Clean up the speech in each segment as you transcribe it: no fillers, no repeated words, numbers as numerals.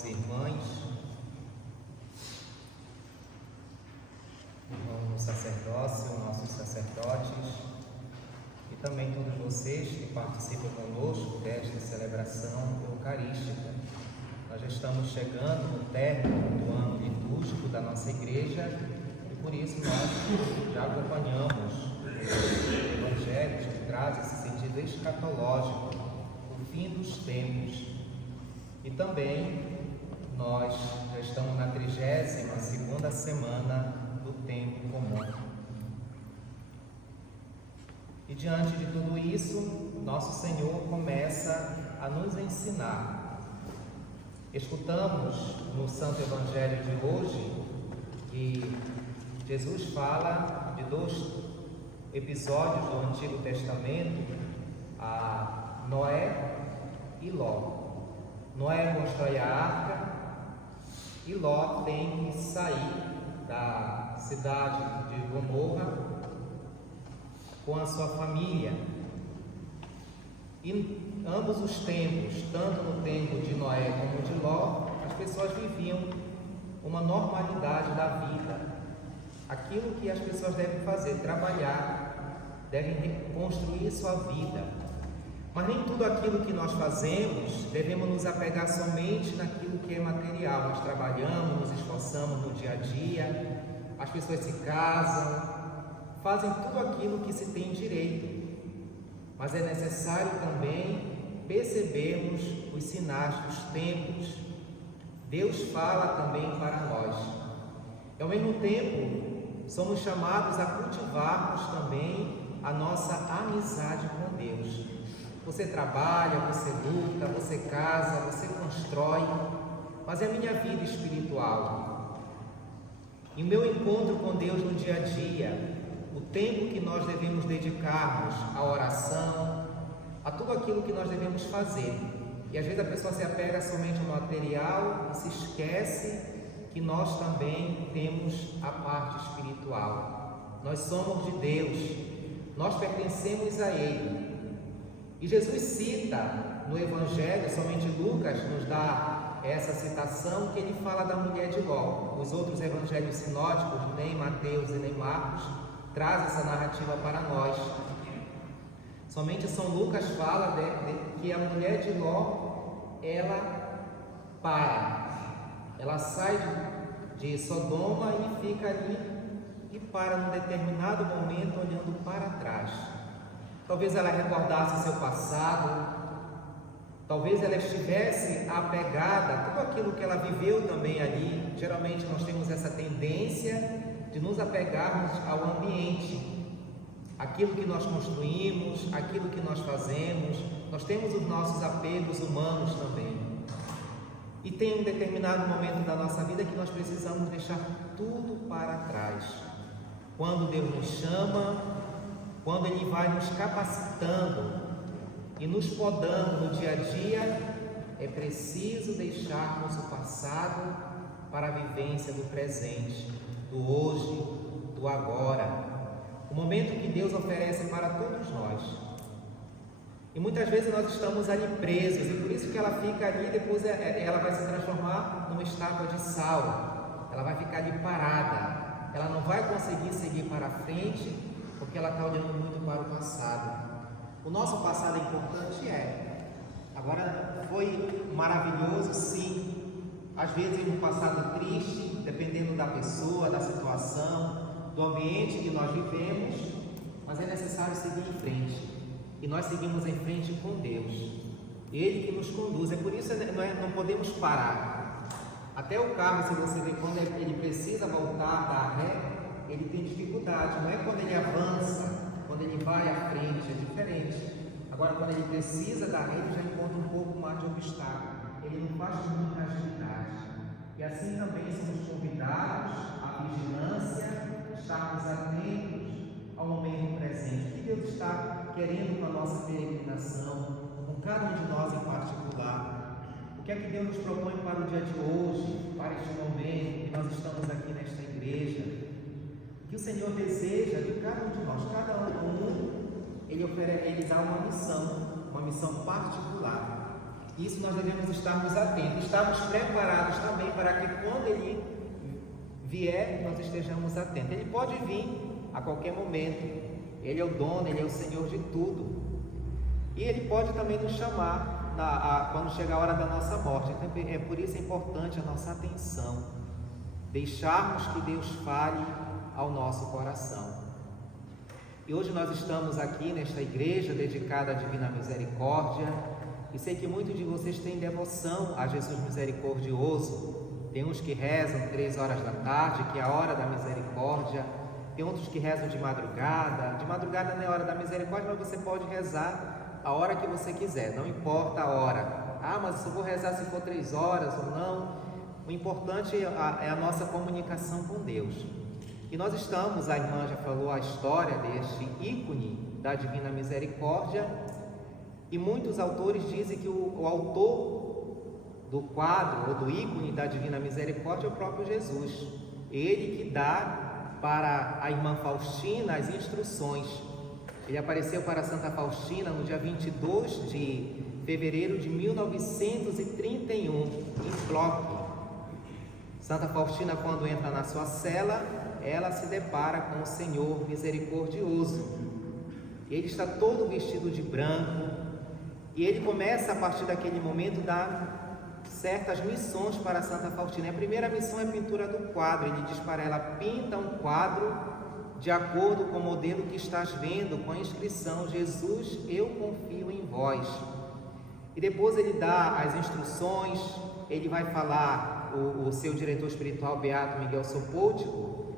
irmãos e irmãs, irmãos no sacerdócio, nossos sacerdotes e também todos vocês que participam conosco desta celebração eucarística. Nós já estamos chegando no término do ano litúrgico da nossa igreja e por isso nós já acompanhamos o Evangelho que traz esse sentido escatológico, o fim dos tempos. E também nós já estamos na 32ª semana do tempo comum. E diante de tudo isso, nosso Senhor começa a nos ensinar. Escutamos no Santo Evangelho de hoje que Jesus fala de 2 episódios do Antigo Testamento, a Noé e Ló. Noé constrói a arca e Ló tem que sair da cidade de Gomorra com a sua família. E ambos os tempos, tanto no tempo de Noé como de Ló, as pessoas viviam uma normalidade da vida. Aquilo que as pessoas devem fazer, trabalhar, devem reconstruir sua vida. Mas nem tudo aquilo que nós fazemos devemos nos apegar somente naquilo que é material. Nós trabalhamos, nos esforçamos no dia a dia, as pessoas se casam, fazem tudo aquilo que se tem direito. Mas é necessário também percebermos os sinais dos tempos. Deus fala também para nós. E ao mesmo tempo, somos chamados a cultivarmos também a nossa amizade com Deus. Você trabalha, você luta, você casa, você constrói, mas é a minha vida espiritual. E o meu encontro com Deus no dia a dia, o tempo que nós devemos dedicarmos à oração, a tudo aquilo que nós devemos fazer. E às vezes a pessoa se apega somente ao material e se esquece que nós também temos a parte espiritual. Nós somos de Deus, nós pertencemos a Ele. E Jesus cita no Evangelho, somente Lucas nos dá essa citação, que ele fala da mulher de Ló. Os outros evangelhos sinóticos, nem Mateus e nem Marcos, trazem essa narrativa para nós. Somente São Lucas fala que a mulher de Ló, ela sai de Sodoma e fica ali e para num determinado momento olhando para trás. Talvez ela recordasse seu passado, talvez ela estivesse apegada a tudo aquilo que ela viveu também ali. Geralmente nós temos essa tendência de nos apegarmos ao ambiente, aquilo que nós construímos, aquilo que nós fazemos. Nós temos os nossos apegos humanos também. E tem um determinado momento da nossa vida que nós precisamos deixar tudo para trás. Quando Deus nos chama, quando Ele vai nos capacitando e nos podando no dia a dia, é preciso deixarmos o passado para a vivência do presente, do hoje, do agora, o momento que Deus oferece para todos nós. E muitas vezes nós estamos ali presos, e por isso que ela fica ali, depois ela vai se transformar numa estátua de sal, ela vai ficar ali parada, ela não vai conseguir seguir para frente, porque ela está olhando muito para o passado. O nosso passado é importante, agora foi maravilhoso, sim, às vezes um passado triste, dependendo da pessoa, da situação, do ambiente que nós vivemos, mas é necessário seguir em frente, e nós seguimos em frente com Deus, Ele que nos conduz. É por isso que nós não podemos parar. Até o carro, se você ver, quando ele precisa voltar, dar ré, ele tem dificuldade. Não é quando ele avança, quando ele vai à frente, é diferente. Agora, quando ele precisa dar ré, ele já encontra um pouco mais de obstáculo, ele não faz muita agilidade. E assim também somos convidados à vigilância, estarmos atentos ao momento presente. O que Deus está querendo com a nossa peregrinação, com cada um de nós em particular? O que é que Deus nos propõe para o dia de hoje, para este momento que nós estamos aqui nesta igreja? Que o Senhor deseja de cada um de nós, cada um, Ele dá uma missão particular. Isso nós devemos estarmos atentos, estarmos preparados também para que quando Ele vier, nós estejamos atentos. Ele pode vir a qualquer momento. Ele é o dono, Ele é o Senhor de tudo. E Ele pode também nos chamar quando chegar a hora da nossa morte. Então, por isso é importante a nossa atenção, deixarmos que Deus fale ao nosso coração. E hoje nós estamos aqui nesta igreja dedicada à Divina Misericórdia, e sei que muitos de vocês têm devoção a Jesus Misericordioso. Tem uns que rezam 3 horas da tarde, que é a hora da misericórdia. Tem outros que rezam de madrugada. De madrugada não é hora da misericórdia, mas você pode rezar a hora que você quiser, não importa a hora. Mas eu vou rezar se for 3 horas ou não. O importante é a nossa comunicação com Deus. E nós estamos, a irmã já falou a história deste ícone da Divina Misericórdia, e muitos autores dizem que o autor do quadro ou do ícone da Divina Misericórdia é o próprio Jesus. Ele que dá para a irmã Faustina as instruções. Ele apareceu para Santa Faustina no dia 22 de fevereiro de 1931, em Flock. Santa Faustina, quando entra na sua cela, ela se depara com o Senhor misericordioso. Ele está todo vestido de branco, e ele começa a partir daquele momento a dar certas missões para Santa Faustina. A primeira missão é a pintura do quadro. Ele diz para ela: pinta um quadro de acordo com o modelo que estás vendo, com a inscrição: Jesus, eu confio em vós. E depois ele dá as instruções. Ele vai falar, o seu diretor espiritual, Beato Miguel Sopótico,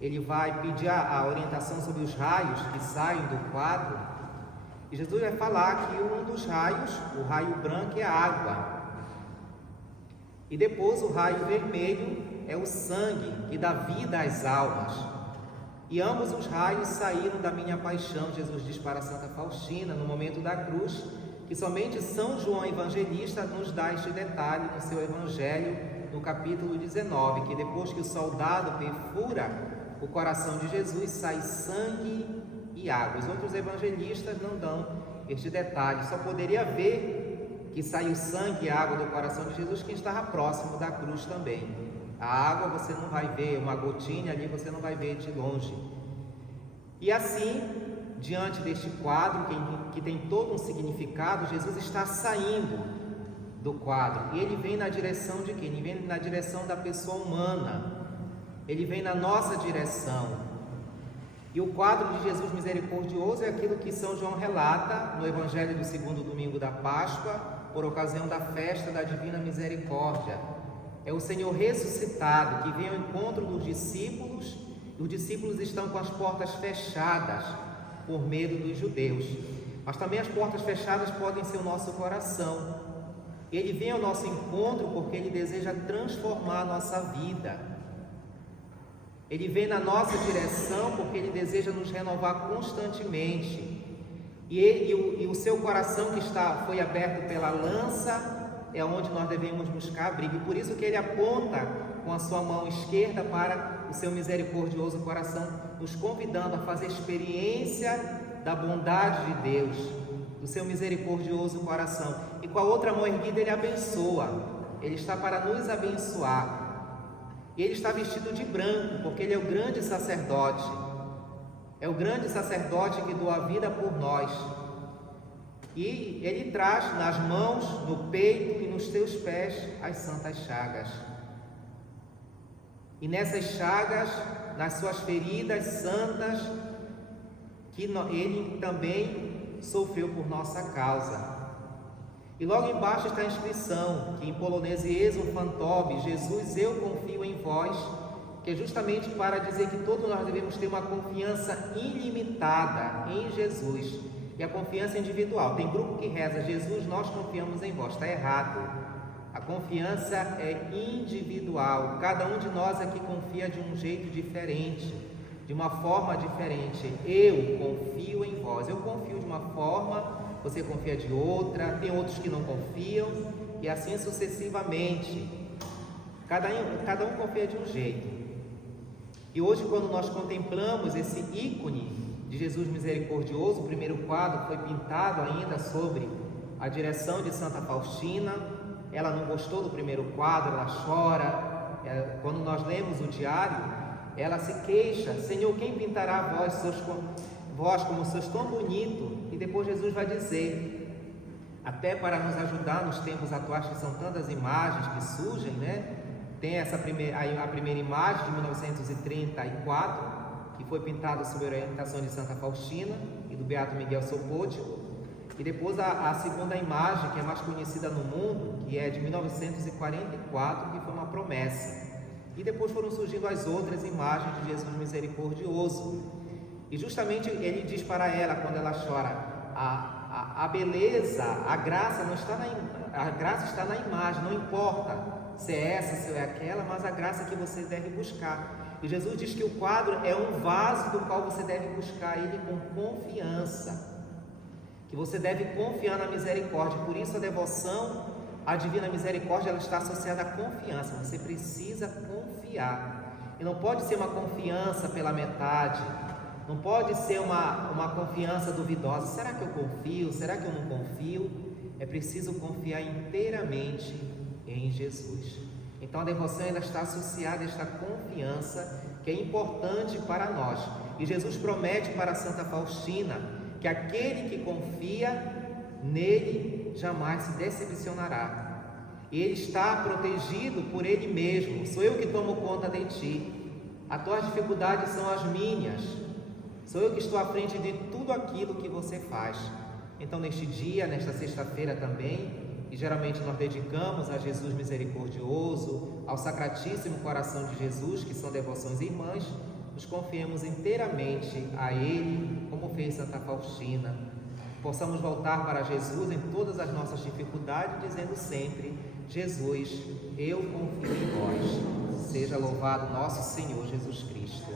ele vai pedir a orientação sobre os raios que saem do quadro. E Jesus vai falar que um dos raios, o raio branco, é a água. E depois o raio vermelho é o sangue, que dá vida às almas. E ambos os raios saíram da minha paixão, Jesus diz para Santa Faustina, no momento da cruz, que somente São João Evangelista nos dá este detalhe no seu Evangelho, no capítulo 19, que depois que o soldado perfura o coração de Jesus, sai sangue e água. Os outros evangelistas não dão este detalhe. Só poderia ver que saiu sangue e água do coração de Jesus quem estava próximo da cruz também. A água você não vai ver, uma gotinha ali você não vai ver de longe. E assim, diante deste quadro que tem todo um significado, Jesus está saindo do quadro. E ele vem na direção de quem? Ele vem na direção da pessoa humana. Ele vem na nossa direção. E o quadro de Jesus misericordioso é aquilo que São João relata no Evangelho do segundo domingo da Páscoa, por ocasião da festa da Divina Misericórdia. É o Senhor ressuscitado que vem ao encontro dos discípulos. Os discípulos estão com as portas fechadas por medo dos judeus. Mas também as portas fechadas podem ser o nosso coração. Ele vem ao nosso encontro porque Ele deseja transformar a nossa vida. Ele vem na nossa direção porque Ele deseja nos renovar constantemente. E o seu coração que foi aberto pela lança é onde nós devemos buscar abrigo. E por isso que Ele aponta com a sua mão esquerda para o seu misericordioso coração, nos convidando a fazer experiência da bondade de Deus, do seu misericordioso coração. E com a outra mão erguida Ele abençoa. Ele está para nos abençoar. E Ele está vestido de branco, porque Ele é o grande sacerdote. É o grande sacerdote que doa a vida por nós. E Ele traz nas mãos, no peito e nos seus pés as santas chagas. E nessas chagas, nas suas feridas santas, que Ele também sofreu por nossa causa. E logo embaixo está a inscrição, que em polonês Jezu Fantobi, Jesus, eu confio em vós, que é justamente para dizer que todos nós devemos ter uma confiança ilimitada em Jesus. E a confiança individual. Tem grupo que reza: Jesus, nós confiamos em vós. Está errado. A confiança é individual. Cada um de nós aqui confia de um jeito diferente, de uma forma diferente. Eu confio em vós. Eu confio de uma forma, você confia de outra, tem outros que não confiam, e assim sucessivamente. Cada um confia de um jeito. E hoje, quando nós contemplamos esse ícone de Jesus misericordioso, o primeiro quadro foi pintado ainda sobre a direção de Santa Faustina. Ela não gostou do primeiro quadro, ela chora. Quando nós lemos o diário, ela se queixa: Senhor, quem pintará vós como sois tão bonito? E depois Jesus vai dizer, até para nos ajudar nos tempos atuais, que são tantas imagens que surgem, né? Tem a primeira imagem de 1934, que foi pintada sob a orientação de Santa Faustina e do Beato Miguel Sopódio. E depois a segunda imagem, que é mais conhecida no mundo, que é de 1944, que foi uma promessa. E depois foram surgindo as outras imagens de Jesus misericordioso. E justamente ele diz para ela, quando ela chora, a beleza, a graça não está a graça está na imagem, não importa se é essa, se é aquela, mas a graça que você deve buscar. E Jesus diz que o quadro é um vaso do qual você deve buscar ele com confiança, que você deve confiar na misericórdia. Por isso a devoção à Divina Misericórdia, ela está associada à confiança. Você precisa confiar, e não pode ser uma confiança pela metade, não pode ser uma confiança duvidosa. Será que eu confio? Será que eu não confio? É preciso confiar inteiramente em Jesus. Então a devoção ainda está associada a esta confiança, que é importante para nós. E Jesus promete para Santa Faustina que aquele que confia nele jamais se decepcionará. Ele está protegido por ele mesmo. Sou eu que tomo conta de ti. As tuas dificuldades são as minhas. Sou eu que estou à frente de tudo aquilo que você faz. Então, neste dia, nesta sexta-feira também, e geralmente nós dedicamos a Jesus misericordioso, ao Sacratíssimo Coração de Jesus, que são devoções irmãs, nos confiemos inteiramente a Ele, como fez Santa Faustina. Possamos voltar para Jesus em todas as nossas dificuldades, dizendo sempre: Jesus, eu confio em vós. Seja louvado nosso Senhor Jesus Cristo.